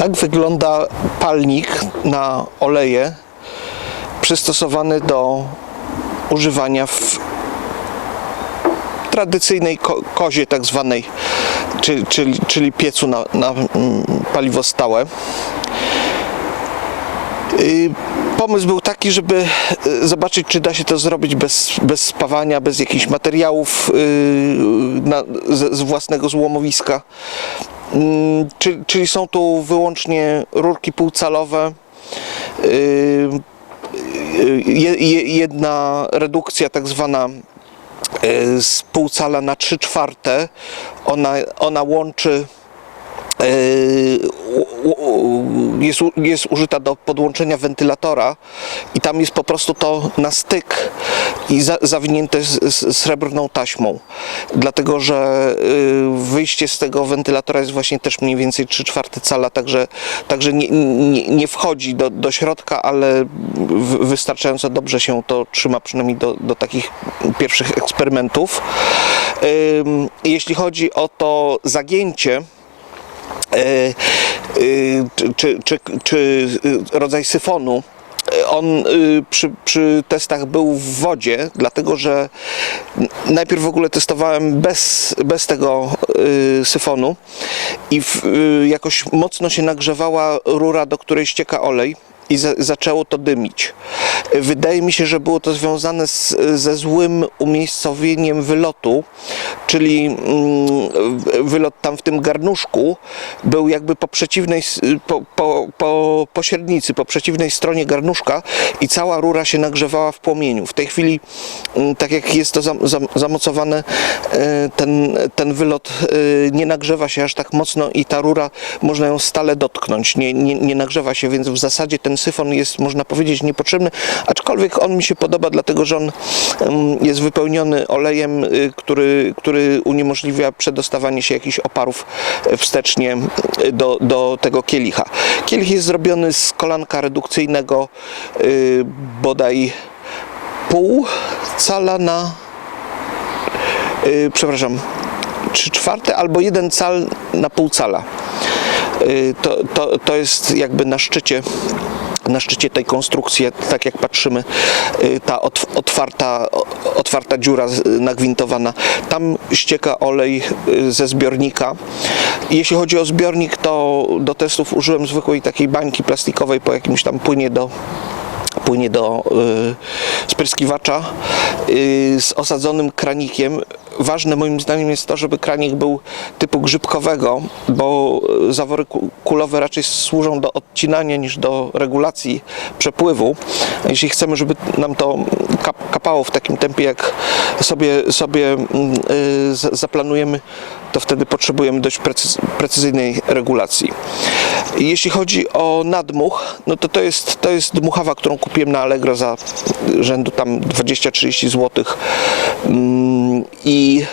Tak wygląda palnik na oleje przystosowany do używania w tradycyjnej ko- kozie tak zwanej, czyli, czyli, czyli piecu na, na mm, paliwo stałe. Y, Pomysł był taki, żeby y, zobaczyć, czy da się to zrobić bez, bez spawania, bez jakichś materiałów y, na, z, z własnego złomowiska. Mm, Czyli, czyli są tu wyłącznie rurki półcalowe. y, je- je- Jedna redukcja, tak zwana y, z półcala na 3 czwarte. Ona, ona łączy jest, u- jest użyta do podłączenia wentylatora i tam jest po prostu to na styk i za, zawinięte srebrną taśmą. Dlatego, że yy, wyjście z tego wentylatora jest właśnie też mniej więcej 3 czwarte cala, także, także nie, nie, nie wchodzi do, do środka, ale wystarczająco dobrze się to trzyma, przynajmniej do, do takich pierwszych eksperymentów. Ym, Jeśli chodzi o to zagięcie, e, e, czy, czy, czy, czy e, rodzaj syfonu. e, On e, przy, przy testach był w wodzie, dlatego że najpierw w ogóle testowałem bez, bez tego e, syfonu i w, e, jakoś mocno się nagrzewała rura, do której ścieka olej i za, zaczęło to dymić. Wydaje mi się, że było to związane z, ze złym umiejscowieniem wylotu, czyli mm, wylot tam w tym garnuszku był jakby po przeciwnej, po, po, po, po średnicy, po przeciwnej stronie garnuszka i cała rura się nagrzewała w płomieniu. W tej chwili, mm, tak jak jest to zam, zam, zamocowane, e, ten, ten wylot e, nie nagrzewa się aż tak mocno i ta rura można ją stale dotknąć, nie, nie, nie nagrzewa się, więc w zasadzie ten syfon jest, można powiedzieć, niepotrzebny, aczkolwiek on mi się podoba, dlatego że on jest wypełniony olejem, y, który, który uniemożliwia przedostawanie się jakichś oparów wstecznie y, do, do tego kielicha. Kielich jest zrobiony z kolanka redukcyjnego, y, bodaj pół cala na przepraszam, trzy czwarte albo jeden cal na pół cala. To, to, to jest jakby na szczycie na szczycie tej konstrukcji, tak jak patrzymy, y, ta otw- otwarta, otwarta dziura nagwintowana. Tam ścieka olej y, ze zbiornika. Jeśli chodzi o zbiornik, to do testów użyłem zwykłej takiej bańki plastikowej po jakimś tam płynie do płynie do y, spryskiwacza y, z osadzonym kranikiem. Ważne moim zdaniem jest to, żeby kranik był typu grzybkowego, bo y, zawory ku- kulowe raczej służą do odcinania niż do regulacji przepływu. Jeśli chcemy, żeby nam to kap- kapało w takim tempie, jak sobie, sobie mm, z- zaplanujemy, to wtedy potrzebujemy dość precyz- precyzyjnej regulacji. Jeśli chodzi o nadmuch, no to to jest, to jest dmuchawa, którą kupiłem na Allegro za rzędu tam 20-30 zł. Mm, I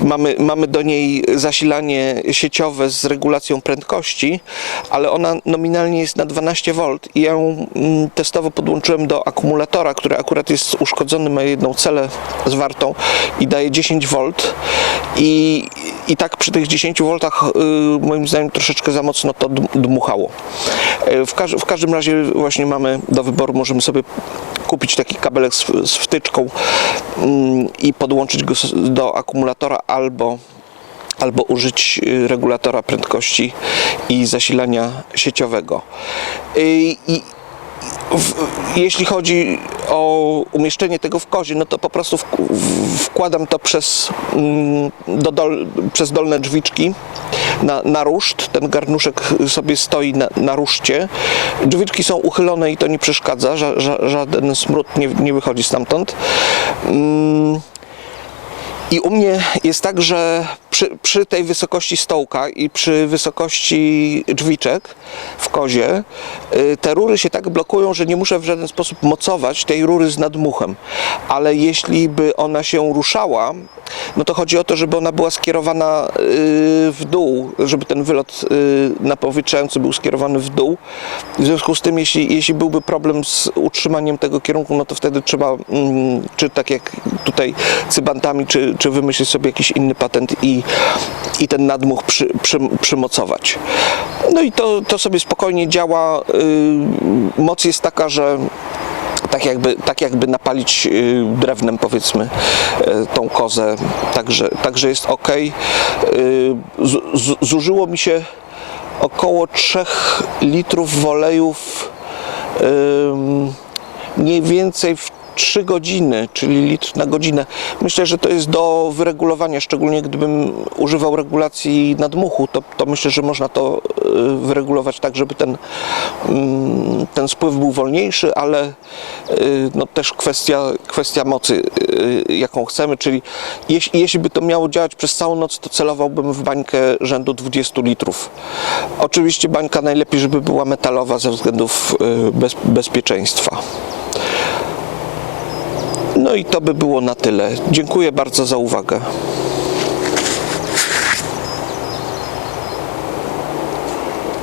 Mamy, mamy do niej zasilanie sieciowe z regulacją prędkości, ale ona nominalnie jest na 12 V i ja ją mm, testowo podłączyłem do akumulatora, który akurat jest uszkodzony, ma jedną celę zwartą i daje 10 V i, i tak przy tych 10 V y, moim zdaniem troszeczkę za mocno to dm- dmuchało. Y, W, każ, w każdym razie właśnie mamy do wyboru, możemy sobie kupić taki kabelek z, z wtyczką mm, i podłączyć go do akumulatora albo albo użyć y, regulatora prędkości i zasilania sieciowego. W, jeśli chodzi o umieszczenie tego w kozie, no to po prostu wk- w- wkładam to przez, mm, do dol, przez dolne drzwiczki na, na ruszt. Ten garnuszek sobie stoi na, na ruszcie. Drzwiczki są uchylone i to nie przeszkadza, ża, ża, żaden smród nie, nie wychodzi stamtąd. Mm, i u mnie jest tak, że przy, przy tej wysokości stołka i przy wysokości drzwiczek w kozie y, te rury się tak blokują, że nie muszę w żaden sposób mocować tej rury z nadmuchem. Ale jeśli by ona się ruszała, no to chodzi o to, żeby ona była skierowana y, w dół, żeby ten wylot y, napowietrzający był skierowany w dół. W związku z tym, jeśli, jeśli byłby problem z utrzymaniem tego kierunku, no to wtedy trzeba, mm, czy tak jak tutaj cybantami, czy, czy wymyślić sobie jakiś inny patent i i ten nadmuch przy, przy, przymocować. No i to, to sobie spokojnie działa. Y, Moc jest taka, że tak jakby, tak jakby napalić y, drewnem powiedzmy y, tą kozę, także, także jest ok. Zużyło mi się około 3 litrów wolejów ym, mniej więcej w 3 godziny, czyli litr na godzinę. Myślę, że to jest do wyregulowania, szczególnie gdybym używał regulacji nadmuchu, to, to myślę, że można to y, wyregulować tak, żeby ten, mm, ten spływ był wolniejszy, ale y, no też kwestia, kwestia mocy, y, jaką chcemy, czyli jeśli, jeśli by to miało działać przez całą noc, to celowałbym w bańkę rzędu 20 litrów. Oczywiście bańka najlepiej, żeby była metalowa ze względów bez, bezpieczeństwa. No i to by było na tyle. Dziękuję bardzo za uwagę.